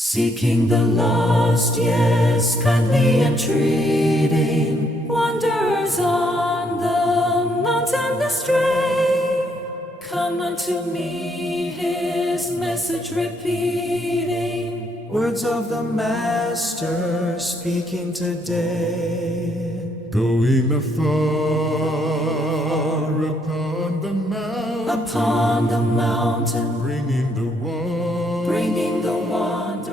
Seeking the lost, yes, kindly entreating, wanderers on the mountain astray. Come unto me, his message repeating, words of the Master speaking today. Going afar upon the mountain, bringing the wanderer.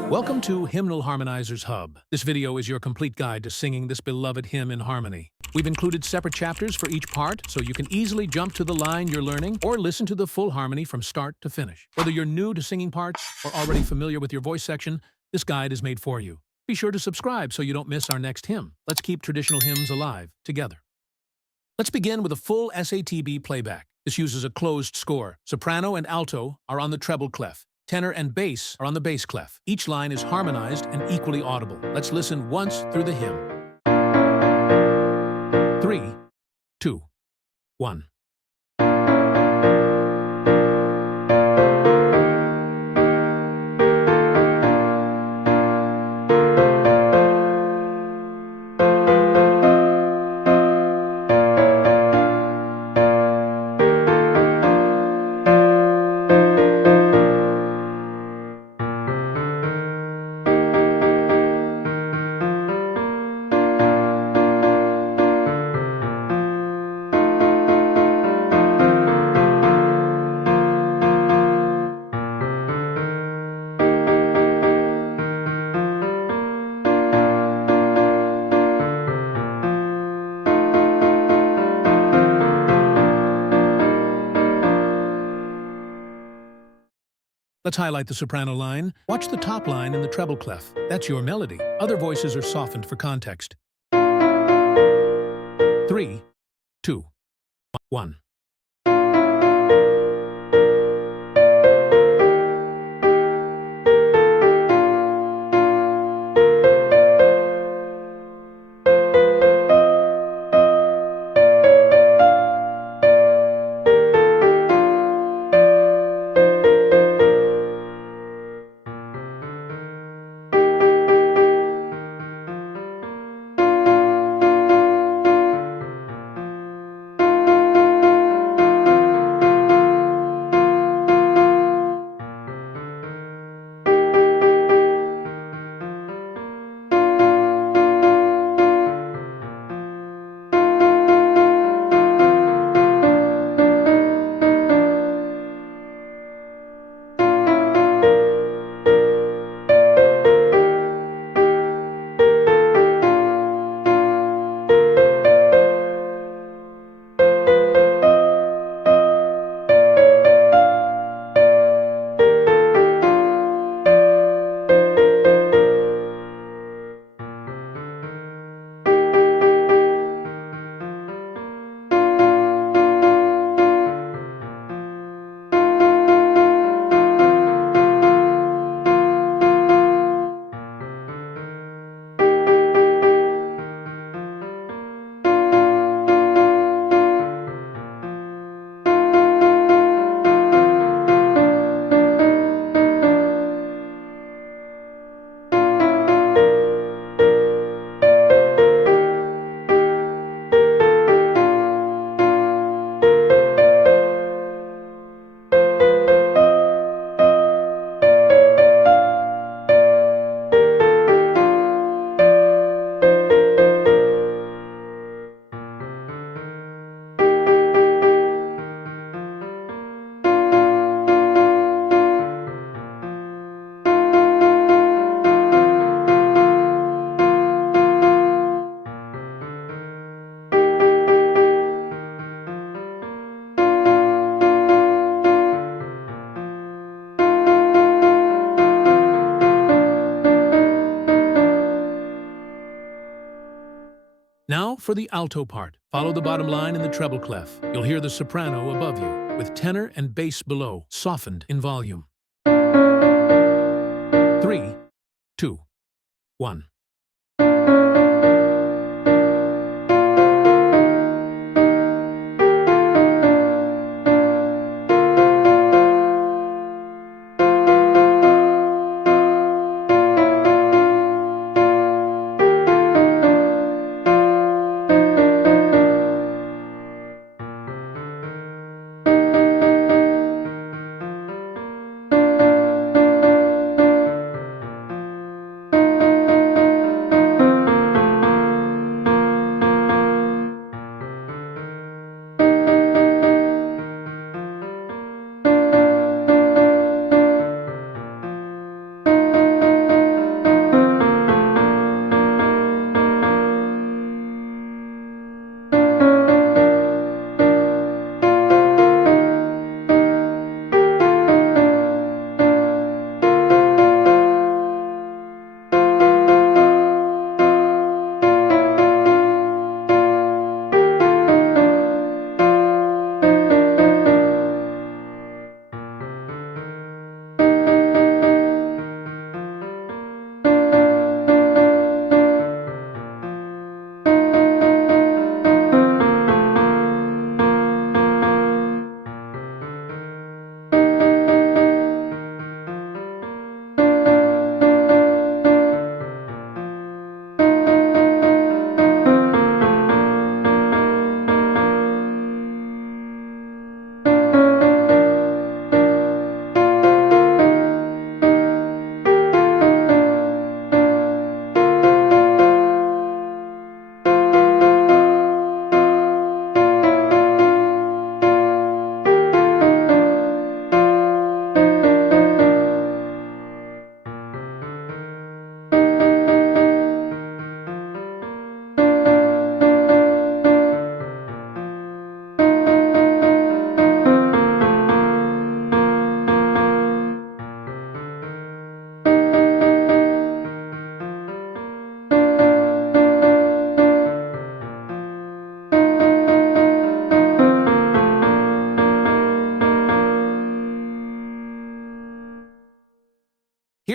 Welcome to Hymnal Harmonizers Hub. This video is your complete guide to singing this beloved hymn in harmony. We've included separate chapters for each part, so you can easily jump to the line you're learning or listen to the full harmony from start to finish. Whether you're new to singing parts or already familiar with your voice section, this guide is made for you. Be sure to subscribe so you don't miss our next hymn. Let's keep traditional hymns alive together. Let's begin with a full SATB playback. This uses a closed score. Soprano and alto are on the treble clef. Tenor and bass are on the bass clef. Each line is harmonized and equally audible. Let's listen once through the hymn. 3, 2, 1. Let's highlight the soprano line. Watch the top line in the treble clef. That's your melody. Other voices are softened for context. 3, 2, 1. Now for the alto part. Follow the bottom line in the treble clef. You'll hear the soprano above you, with tenor and bass below, softened in volume. 3, 2, 1.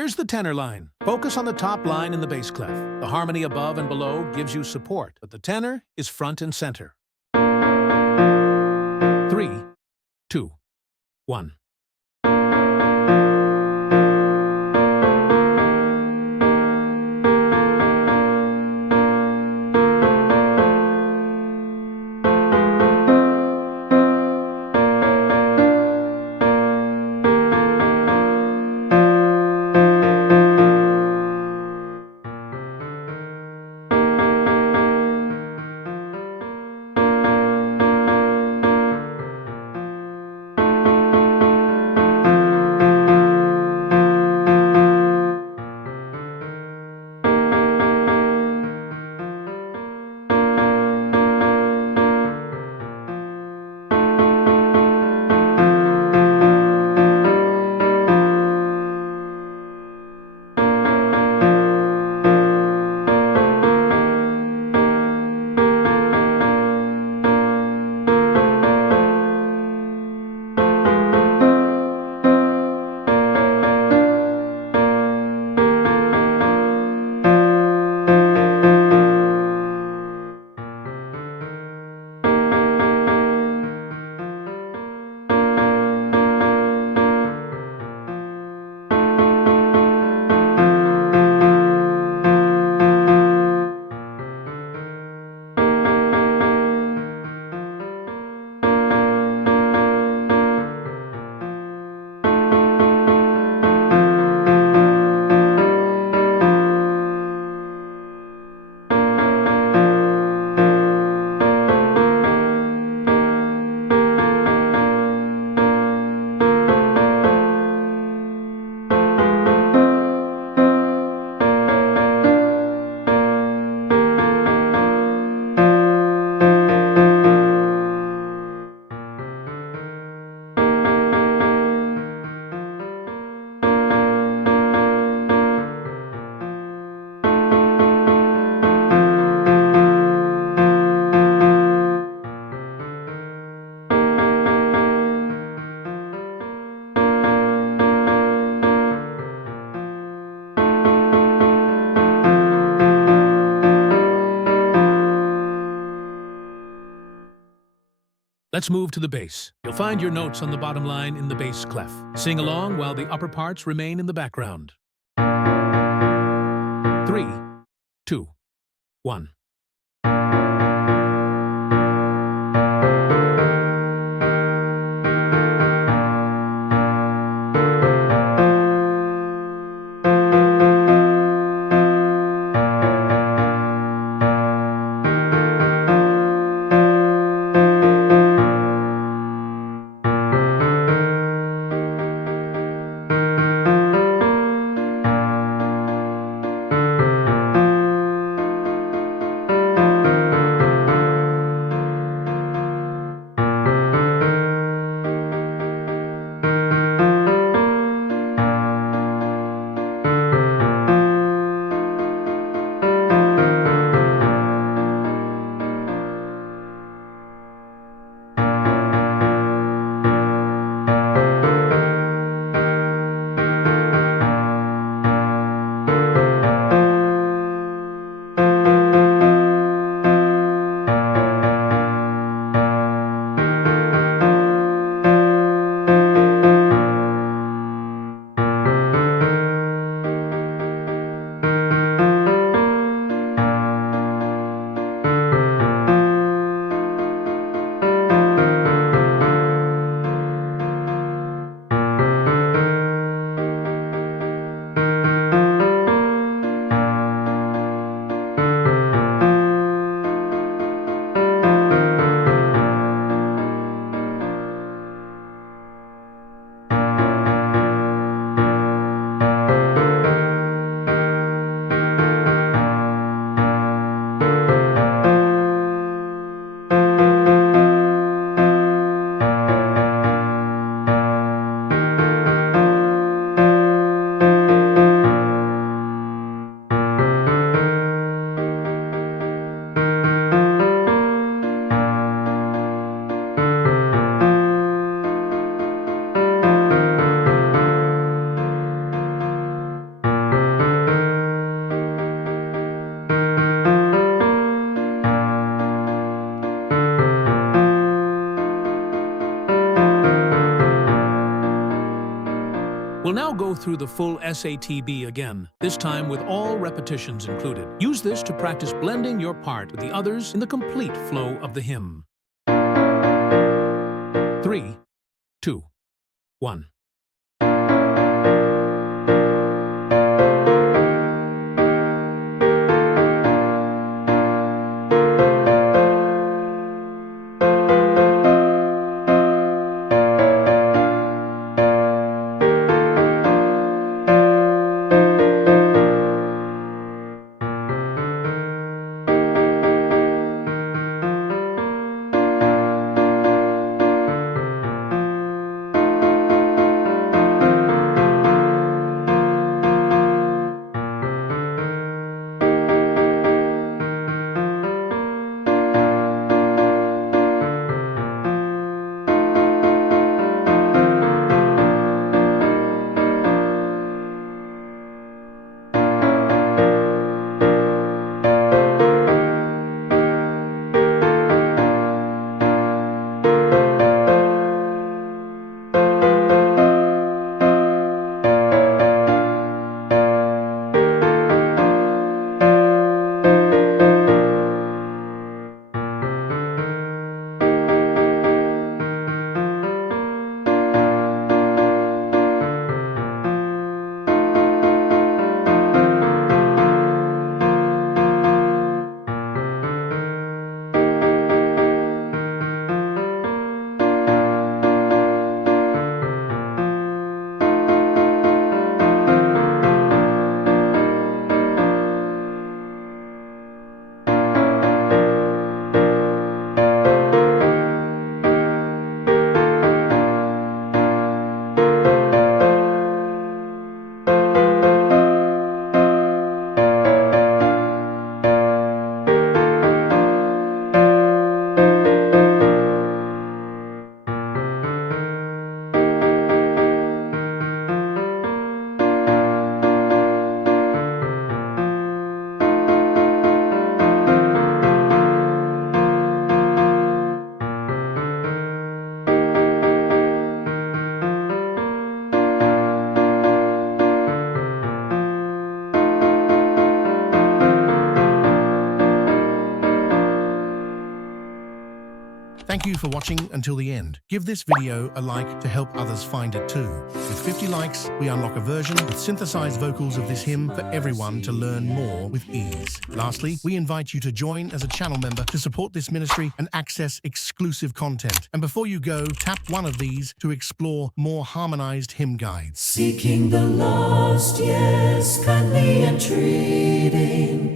Here's the tenor line. Focus on the top line in the bass clef. The harmony above and below gives you support, but the tenor is front and center. 3, 2, 1. Let's move to the bass. You'll find your notes on the bottom line in the bass clef. Sing along while the upper parts remain in the background. 3, 2, 1. go through the full SATB again, this time with all repetitions included. Use this to practice blending your part with the others in the complete flow of the hymn. 3, 2, 1. Thank you for watching until the end. Give this video a like to help others find it too. With 50 likes, we unlock a version with synthesized vocals of this hymn for everyone to learn more with ease. Lastly, we invite you to join as a channel member to support this ministry and access exclusive content. And before you go, tap one of these to explore more harmonized hymn guides. Seeking the lost, yes, kindly entreating.